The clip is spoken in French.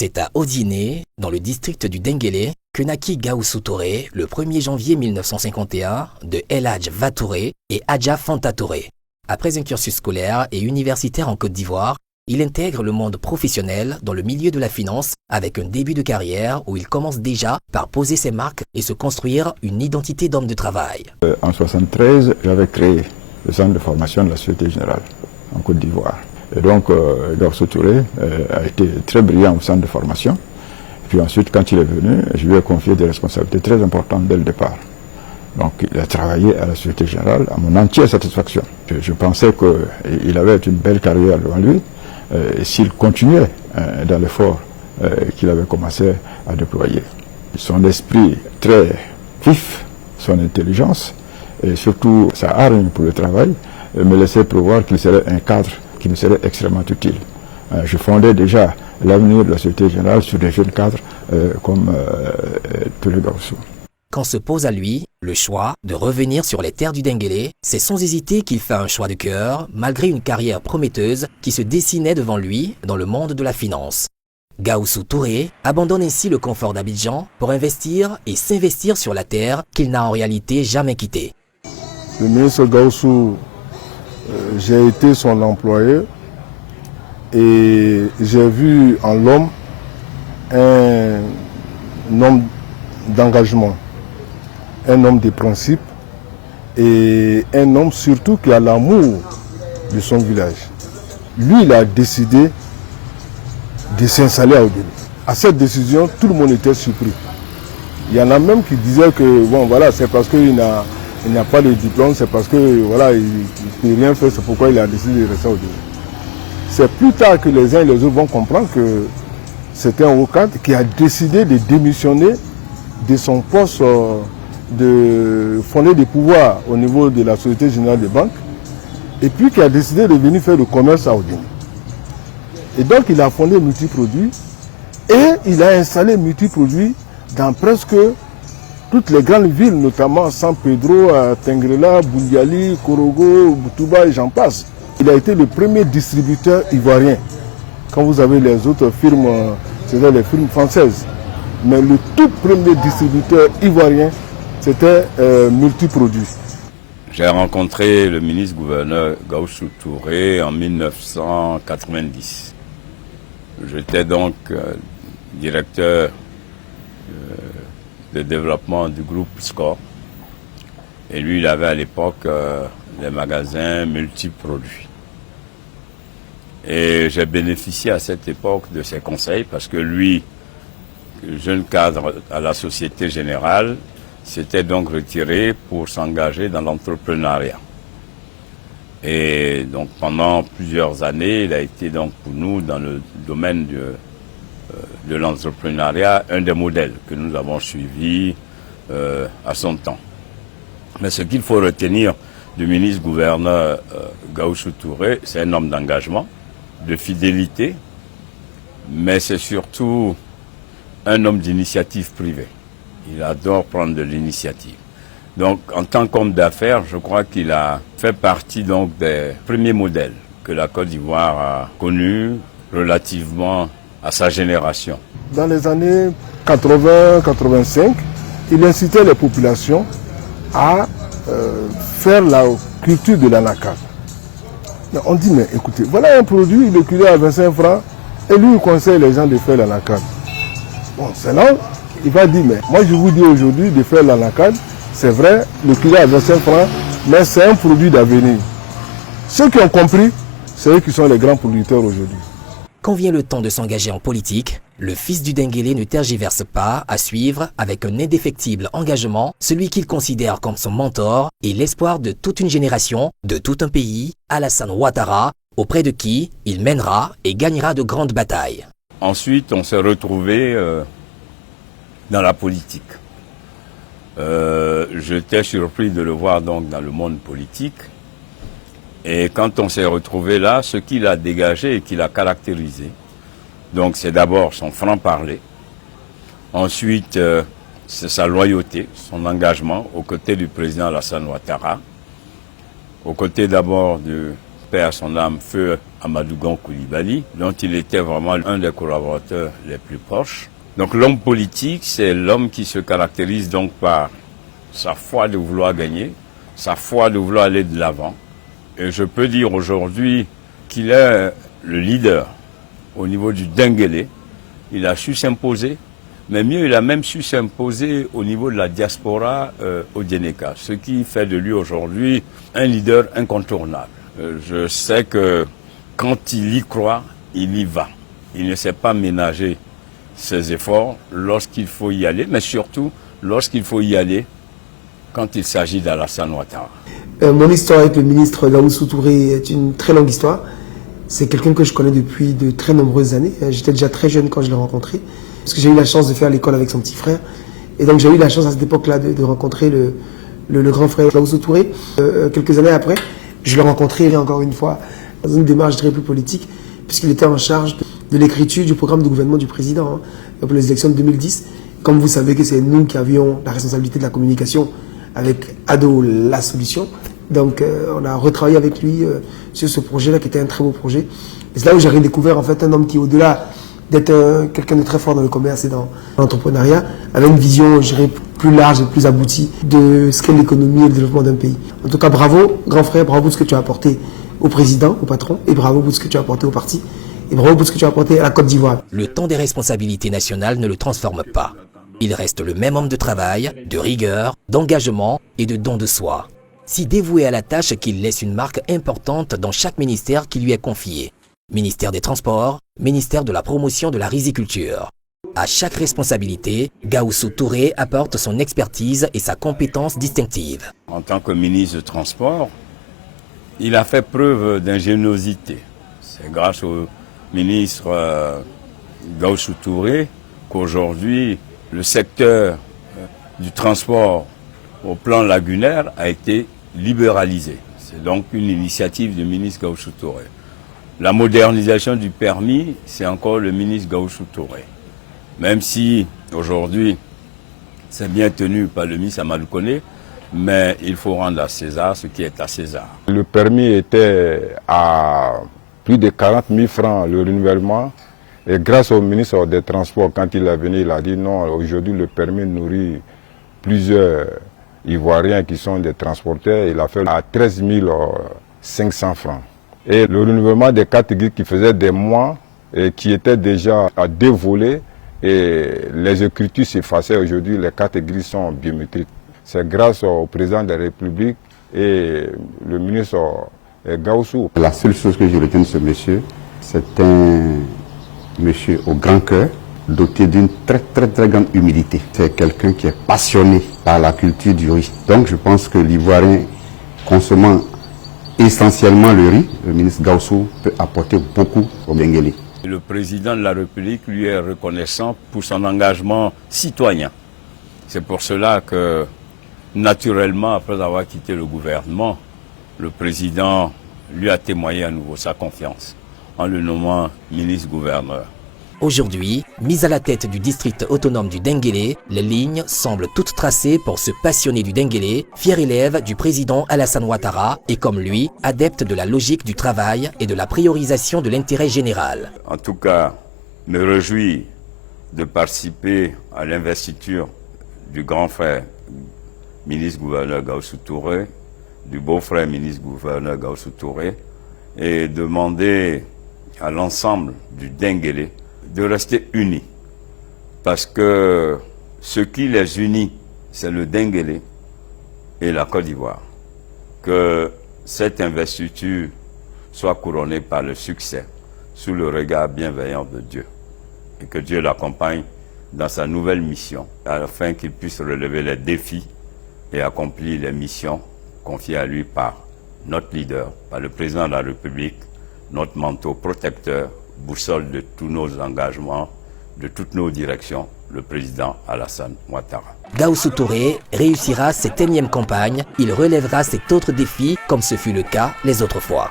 C'est à Odiné, dans le district du Denguélé, que naquit Gaoussou Touré le 1er janvier 1951 de El Hadj Va Touré et Adja Fanta Touré. Après un cursus scolaire et universitaire en Côte d'Ivoire, il intègre le monde professionnel dans le milieu de la finance avec un début de carrière où il commence déjà par poser ses marques et se construire une identité d'homme de travail. En 1973, j'avais créé le centre de formation de la Société Générale en Côte d'Ivoire. Et donc, Gaoussou Touré a été très brillant au centre de formation. Et puis ensuite, quand il est venu, je lui ai confié des responsabilités très importantes dès le départ. Donc, il a travaillé à la Société Générale à mon entière satisfaction. Je pensais qu'il avait une belle carrière devant lui. Et s'il continuait dans l'effort qu'il avait commencé à déployer. Son esprit très vif, son intelligence et surtout sa hargne pour le travail me laissait prévoir qu'il serait un cadre qui me serait extrêmement utile. Je fondais déjà l'avenir de la Société Générale sur des jeunes cadres comme Touré Gaoussou. Quand se pose à lui le choix de revenir sur les terres du Denguélé, c'est sans hésiter qu'il fait un choix de cœur, malgré une carrière prometteuse qui se dessinait devant lui dans le monde de la finance. Gaoussou Touré abandonne ainsi le confort d'Abidjan pour investir et s'investir sur la terre qu'il n'a en réalité jamais quittée. Le ministre Gaoussou, j'ai été son employé et j'ai vu en l'homme un homme d'engagement, un homme de principe et un homme surtout qui a l'amour de son village. Lui, il a décidé de s'installer à Odiné. À cette décision, tout le monde était surpris. Il y en a même qui disaient que bon, voilà, c'est parce qu'il n'a pas de diplôme, c'est parce que voilà, il ne peut rien faire, c'est pourquoi il a décidé de rester à Odiné. C'est plus tard que les uns et les autres vont comprendre que c'était un haut cadre qui a décidé de démissionner de son poste de fonder des pouvoirs au niveau de la Société Générale des Banques et puis qui a décidé de venir faire le commerce à Odiné. Et donc il a fondé Multiproduits et il a installé Multiproduits dans presque toutes les grandes villes, notamment San Pedro, Tengrela, Bouliali, Korogo, Boutouba et j'en passe. Il a été le premier distributeur ivoirien. Quand vous avez les autres firmes, c'était les firmes françaises. Mais le tout premier distributeur ivoirien, c'était Multiproduits. J'ai rencontré le ministre-gouverneur Gaoussou Touré en 1990. J'étais donc directeur de développement du groupe Score. Et lui, il avait à l'époque les magasins Multiproduits. Et j'ai bénéficié à cette époque de ses conseils parce que lui, jeune cadre à la Société Générale, s'était donc retiré pour s'engager dans l'entrepreneuriat. Et donc pendant plusieurs années, il a été donc pour nous dans le domaine de l'entrepreneuriat un des modèles que nous avons suivis à son temps. Mais ce qu'il faut retenir du ministre-gouverneur Gaoussou Touré, c'est un homme d'engagement, de fidélité, mais c'est surtout un homme d'initiative privée. Il adore prendre de l'initiative. Donc, en tant qu'homme d'affaires, je crois qu'il a fait partie donc des premiers modèles que la Côte d'Ivoire a connus relativement à sa génération. Dans les années 80-85, il incitait les populations à faire la culture de l'anacarde. On dit, mais écoutez, voilà un produit, le kilo à 25 francs, et lui, il conseille les gens de faire l'anacarde. Bon, c'est là, il va dire, mais moi je vous dis aujourd'hui de faire l'anacarde, c'est vrai, le kilo à 25 francs, mais c'est un produit d'avenir. Ceux qui ont compris, c'est eux qui sont les grands producteurs aujourd'hui. Quand vient le temps de s'engager en politique, le fils du Denguélé ne tergiverse pas à suivre avec un indéfectible engagement celui qu'il considère comme son mentor et l'espoir de toute une génération, de tout un pays, Alassane Ouattara, auprès de qui il mènera et gagnera de grandes batailles. Ensuite, on s'est retrouvés dans la politique. J'étais surpris de le voir donc dans le monde politique. Et quand on s'est retrouvé là, ce qu'il a dégagé et qu'il a caractérisé, donc c'est d'abord son franc-parler, ensuite c'est sa loyauté, son engagement aux côtés du président Alassane Ouattara, aux côtés d'abord du paix à son âme, feu Amadou Gon Coulibaly, dont il était vraiment un des collaborateurs les plus proches. Donc l'homme politique, c'est l'homme qui se caractérise donc par sa foi de vouloir gagner, sa foi de vouloir aller de l'avant. Et je peux dire aujourd'hui qu'il est le leader au niveau du Denguélé. Il a su s'imposer, mais mieux, il a même su s'imposer au niveau de la diaspora au Djeneka, ce qui fait de lui aujourd'hui un leader incontournable. Je sais que quand il y croit, il y va. Il ne sait pas ménager ses efforts lorsqu'il faut y aller, mais surtout lorsqu'il faut y aller quand il s'agit d'Alassane Ouattara. Mon histoire avec le ministre Gawussou Touré est une très longue histoire. C'est quelqu'un que je connais depuis de très nombreuses années. J'étais déjà très jeune quand je l'ai rencontré, parce que j'ai eu la chance de faire l'école avec son petit frère. Et donc j'ai eu la chance à cette époque-là de rencontrer le grand frère Gawussou Touré. Quelques années après, je l'ai rencontré encore une fois dans une démarche très plus politique, puisqu'il était en charge de l'écriture du programme de gouvernement du président pour les élections de 2010. Comme vous savez que c'est nous qui avions la responsabilité de la communication avec Ado La Solution. Donc on a retravaillé avec lui sur ce projet-là qui était un très beau projet. Et c'est là où j'ai redécouvert en fait un homme qui, au-delà d'être quelqu'un de très fort dans le commerce et dans l'entrepreneuriat, avait une vision, je dirais, plus large et plus aboutie de ce qu'est l'économie et le développement d'un pays. En tout cas, bravo, grand frère, bravo pour ce que tu as apporté au président, au patron, et bravo pour ce que tu as apporté au parti, et bravo pour ce que tu as apporté à la Côte d'Ivoire. Le temps des responsabilités nationales ne le transforme pas. Il reste le même homme de travail, de rigueur, d'engagement et de don de soi. Si dévoué à la tâche qu'il laisse une marque importante dans chaque ministère qui lui est confié. Ministère des Transports, ministère de la Promotion de la Riziculture. À chaque responsabilité, Gawussou Touré apporte son expertise et sa compétence distinctive. En tant que ministre des Transports, il a fait preuve d'ingéniosité. C'est grâce au ministre Gawussou Touré qu'aujourd'hui, le secteur du transport au plan lagunaire a été libéralisé. C'est donc une initiative du ministre Gawussou Touré. La modernisation du permis, c'est encore le ministre Gawussou Touré. Même si aujourd'hui, c'est bien tenu par le ministre Amadou Koné, mais il faut rendre à César ce qui est à César. Le permis était à plus de 40 000 francs le renouvellement. Et grâce au ministre des Transports, quand il est venu, il a dit non, aujourd'hui le permis nourrit plusieurs Ivoiriens qui sont des transporteurs. Il a fait à 13 500 francs. Et le renouvellement des cartes grises qui faisait des mois et qui étaient déjà à dévoler, et les écritures s'effaçaient. Aujourd'hui, les cartes grises sont biométriques. C'est grâce au président de la République et le ministre Gawussou. La seule chose que je retiens de ce monsieur, c'est un monsieur au grand cœur, doté d'une très grande humilité. C'est quelqu'un qui est passionné par la culture du riz. Donc je pense que l'Ivoirien consommant essentiellement le riz, le ministre Gawussou peut apporter beaucoup au Denguélé. Le président de la République lui est reconnaissant pour son engagement citoyen. C'est pour cela que, naturellement, après avoir quitté le gouvernement, le président lui a témoigné à nouveau sa confiance en le nommant ministre-gouverneur. Aujourd'hui, mis à la tête du district autonome du Denguélé, les lignes semblent toutes tracées pour ce passionné du Denguélé, fier élève du président Alassane Ouattara et comme lui, adepte de la logique du travail et de la priorisation de l'intérêt général. En tout cas, me réjouis de participer à l'investiture du grand frère ministre-gouverneur Gawussou Touré, du beau-frère ministre-gouverneur Gawussou Touré, et demander à l'ensemble du Denguélé de rester unis. Parce que ce qui les unit, c'est le Denguélé et la Côte d'Ivoire. Que cette investiture soit couronnée par le succès sous le regard bienveillant de Dieu. Et que Dieu l'accompagne dans sa nouvelle mission, afin qu'il puisse relever les défis et accomplir les missions confiées à lui par notre leader, par le président de la République, notre manteau protecteur, boussole de tous nos engagements, de toutes nos directions, le président Alassane Ouattara. Gawussou Touré réussira cette énième campagne, il relèvera cet autre défi comme ce fut le cas les autres fois.